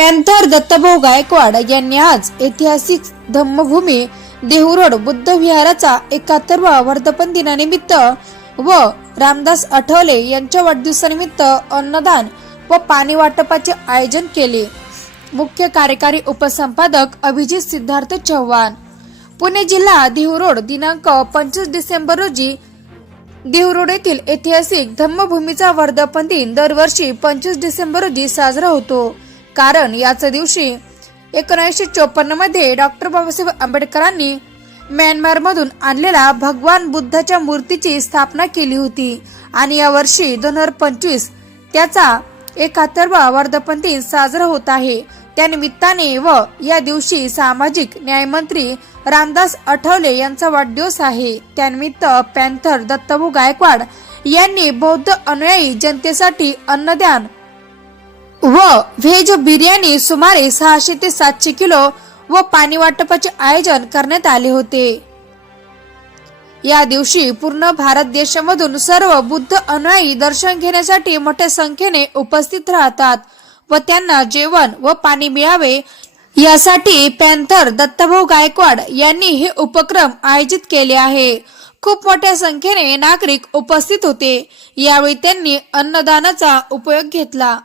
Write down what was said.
Panther Dattabhau Gaikwad यांनी आज ऐतिहासिक धम्मभूमी देहूरोड बुद्ध विहाराचा 71वा वर्धापन दिनानिमित्त व रामदास आठवले यांच्या वाढदिवसानिमित्त अन्नदान व पाणी वाटपाचे आयोजन केले। मुख्य कार्यकारी उपसंपादक अभिजित सिद्धार्थ चव्हाण। पुणे जिल्हा देहूरोड दिनांक 25 डिसेंबर रोजी देहूरोड येथील ऐतिहासिक धम्मभूमीचा वर्धापन दिन दरवर्षी 25 डिसेंबर रोजी साजरा होतो। कारण याच दिवशी 1954 मध्ये डॉक्टर बाबासाहेब आंबेडकरांनी म्यानमार मधून आणलेल्या भगवान बुद्धाच्या मूर्तीची स्थापना केली होती आणि या वर्षी 2025 त्याचा 71वा वर्धापन दिन साजरा होत आहे। त्यानिमित्ताने व या दिवशी सामाजिक न्याय मंत्री रामदास आठवले यांचा वाढदिवस आहे। त्यानिमित्त पॅन्थर दत्तभाऊ गायकवाड यांनी बौद्ध अनुयायी जनतेसाठी अन्नदान व व्हेज बिर्याणी सुमारे 600 ते 700 किलो व पाणी वाटपाचे आयोजन करण्यात आले होते। या दिवशी पूर्ण भारत देशामधून सर्व बुद्ध अनुयायी दर्शन घेण्यासाठी मोठ्या संख्येने उपस्थित राहतात व त्यांना जेवण व पाणी मिळावे यासाठी पॅन्थर दत्तभाऊ गायकवाड यांनी हे उपक्रम आयोजित केले आहे। खूप मोठ्या संख्येने नागरिक उपस्थित होते। यावेळी त्यांनी अन्नदानाचा उपभोग घेतला।